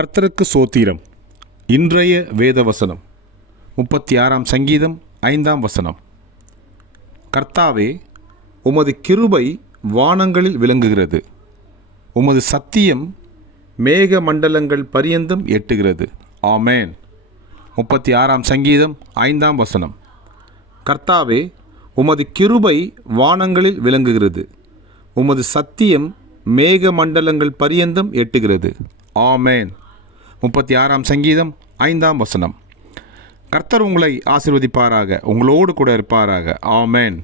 கர்த்தருக்கு சோத்திரம். இன்றைய வேத வசனம் 36ஆம் சங்கீதம் 5ஆம் வசனம். கர்த்தாவே, உமது கிருபை வானங்களில் விளங்குகிறது, உமது சத்தியம் மேக மண்டலங்கள் பரியந்தம் எட்டுகிறது. ஆமேன். 36ஆம் சங்கீதம் 5ஆம் வசனம். கர்த்தாவே, உமது கிருபை வானங்களில் விளங்குகிறது, உமது சத்தியம் மேக மண்டலங்கள் பரியந்தம் எட்டுகிறது. ஆமேன். 36ஆம் சங்கீதம் 5ஆம் வசனம். கர்த்தர் உங்களை ஆசீர்வதிப்பாராக, உங்களோடு கூட இருப்பாராக. ஆமேன்.